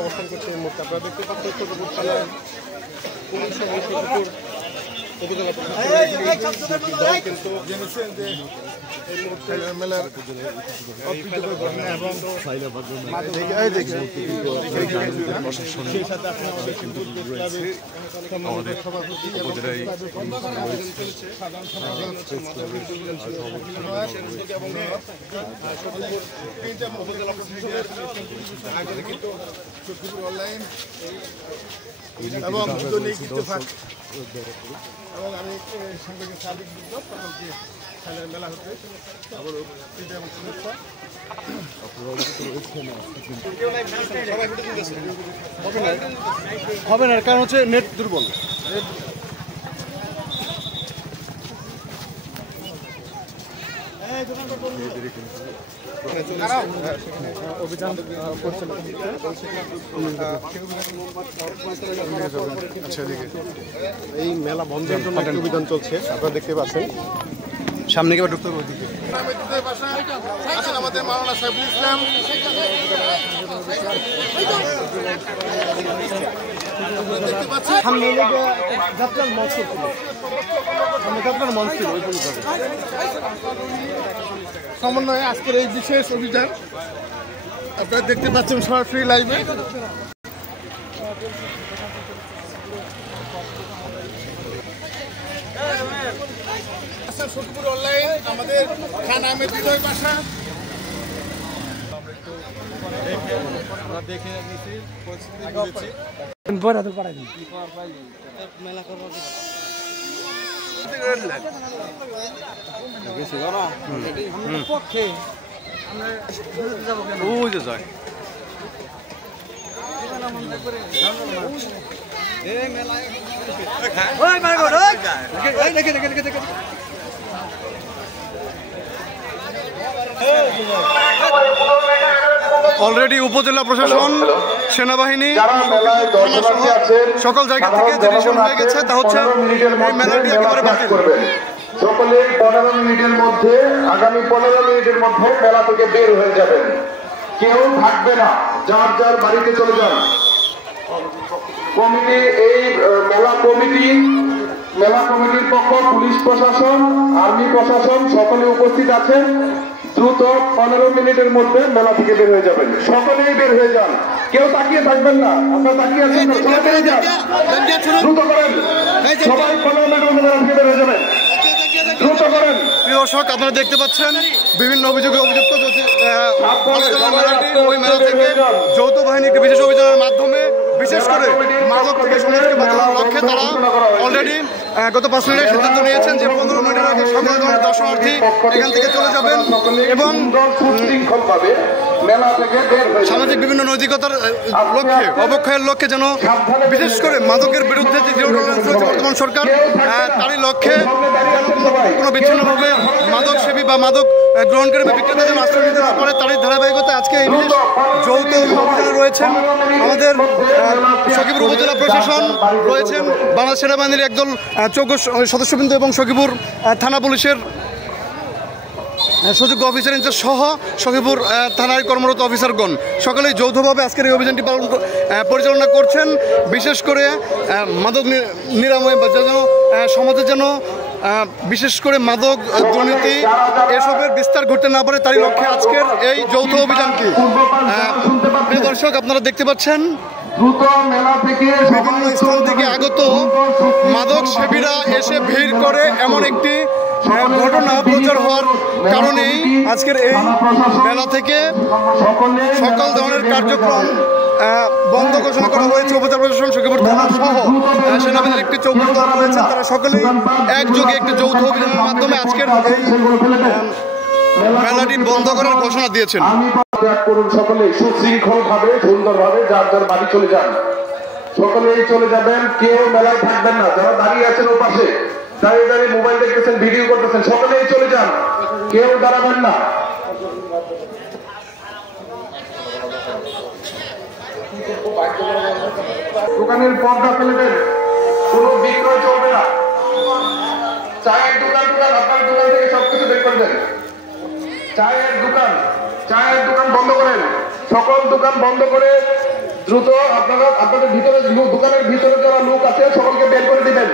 অবস্থান করছে এই মুহূর্তে। আপনারা দেখতে পাচ্ছেন সখীপুর থানার পুলিশ এবং সখীপুর উপজেলা প্রশাসন কিন্তু এই মুহূর্তে মেলার অনলাইন এবং দৈনিক ইত্তেফাক এবং আমি সাংবাদিক সাদিক বিদ্যুৎ সকলকে খেলার মেলা হতে আবারও এবং শুভেচ্ছা। হবে না, কারণ হচ্ছে নেট দুর্বল। অভিযান করছেন এই মেলা বন্ধের জন্য একটা অভিযান চলছে, আপনারা দেখতে পাচ্ছেন। সামনে কেবার ঢুকতে হবে ওইদিকে। আমাদের মাওলানা সাইফুল ইসলাম সামনে যাত্রার মঞ্চ ছিল, সামনে যাত্রার মঞ্চ ছিল ওই সমন্বয়ে আজকের এই বিশেষ অভিযান আপনারা দেখতে পাচ্ছেন সরাসরি লাইভে। সখীপুর অনলাইন আমাদের খান আহমেদ হৃদয় বাসা দেখে নিয়েছি, পরিস্থিতি বুঝেছি। অলরেডি উপজেলা প্রশাসন, সেনাবাহিনী সকল জায়গা থেকে যে ডিসিশন হয়ে গেছে তা হচ্ছে এই মেলাটি একেবারে বাতিল করবে। সকলে 15 মিনিটের মধ্যে, আগামী 15 মিনিটের মধ্যে মেলা থেকে বের হয়ে যাবেন। কেউ থাকবে না, যার যার বাড়িতে চলে যান। কমিটি, এই মেলা কমিটির পক্ষ, পুলিশ প্রশাসন, আর্মি প্রশাসন সকলে উপস্থিত আছেন। দ্রুত 15 মিনিটের মধ্যে মেলা থেকে বের হয়ে যাবেন। সকলেই বের হয়ে যান, কেউ তাকিয়ে থাকবেন না। আপনারা তাকিয়ে আছেন, সবাই বের হয়ে যান, দ্রুত করেন। সবাই 15 মিনিটের মধ্যে মেলা থেকে বের হয়ে যাবেন, দ্রুত করেন। প্রিয় দর্শক, আপনারা দেখতে পাচ্ছেন বিভিন্ন অভিযোগে অভিযুক্ত ওই মেলা থেকে যৌথ বাহিনী একটি বিশেষ অভিযানের মাধ্যমে বিশেষ করে মাদক থেকে সমাজকে বাঁচানোর লক্ষ্যে তারা অলরেডি গত 5 মিনিটের সিদ্ধান্ত নিয়েছেন যে 15 মিনিটের আগে সকল ধরনের দর্শনার্থী এখান থেকে চলে যাবেন এবং সামাজিক বিভিন্ন নৈতিকতার লক্ষ্যে, অবক্ষয়ের লক্ষ্যে যেন বিশেষ করে মাদকের বিরুদ্ধে যে জিরো টলারেন্স রয়েছে বর্তমান সরকার, তারই লক্ষ্যে কোনো বিচ্ছিন্নভাবে মাদক সেবী বা মাদক গ্রহণকারী বা বিক্রেতা যেন আশ্রয় নিতে না পারে, তারই ধারাবাহিকতা আজকে এই বিশেষ যৌথ অভিযানে রয়েছেন আমাদের সখীপুর উপজেলা প্রশাসন, রয়েছেন বাংলাদেশ সেনাবাহিনীর একদল যোগ্য সদস্যবৃন্দ এবং সখীপুর থানা পুলিশের সুযোগ্য অফিসার ইনচার্জ সহ সখীপুর থানায় কর্মরত অফিসারগণ সকলেই যৌথভাবে আজকের এই অভিযানটি পরিচালনা করছেন। বিশেষ করে মাদক নিরাময় বা যেন সমাজে যেন বিশেষ করে মাদক দুর্নীতি এসবের বিস্তার ঘটতে না পারে, তারই লক্ষ্যে আজকের এই যৌথ অভিযানটি। প্রিয় দর্শক, আপনারা দেখতে পাচ্ছেন বিভিন্ন স্থান থেকে আগত মাদক সেবীরা এসে ভিড় করে এমন একটি ঘটনা প্রচার হওয়ার কারণেই আজকের এই মেলা থেকে সকল ধরনের কার্যক্রম বন্ধ ঘোষণা করা হয়েছে। উপজেলা প্রশাসন, সখীপুর থানা সহ সেনাবাহিনীর একটি চৌকি দল রয়েছে, তারা সকলেই একযোগে একটি যৌথ অভিযানের মাধ্যমে আজকের এই মেলাটি বন্ধ করার ঘোষণা দিয়েছেন। সকলে সুশৃঙ্খল ভাবে, সুন্দর ভাবে যার যার বাড়ি চলে যান। সকলেই চলে যাবেন, কেউ মেলায় থাকবেন না। যারা দাঁড়িয়ে আছেন ও পাশে দাঁড়িয়ে দাঁড়িয়ে মোবাইল দেখতেছেন, ভিডিও করতেছেন, সকলেই চলে যান, কেউ দাঁড়াবেন না। দোকানের পর্দা ফেলবেন, কোনো বিক্রয় চলবে না। চায়ের দোকান আপনার দোকান থেকে সবকিছু বের করবেন। চায়ের দোকান বন্ধ করেন, সকল দোকান বন্ধ করে দ্রুত আপনারা আপনাদের ভিতরে দোকানের ভিতরে যারা লোক আছে সকলকে বের করে দিবেন।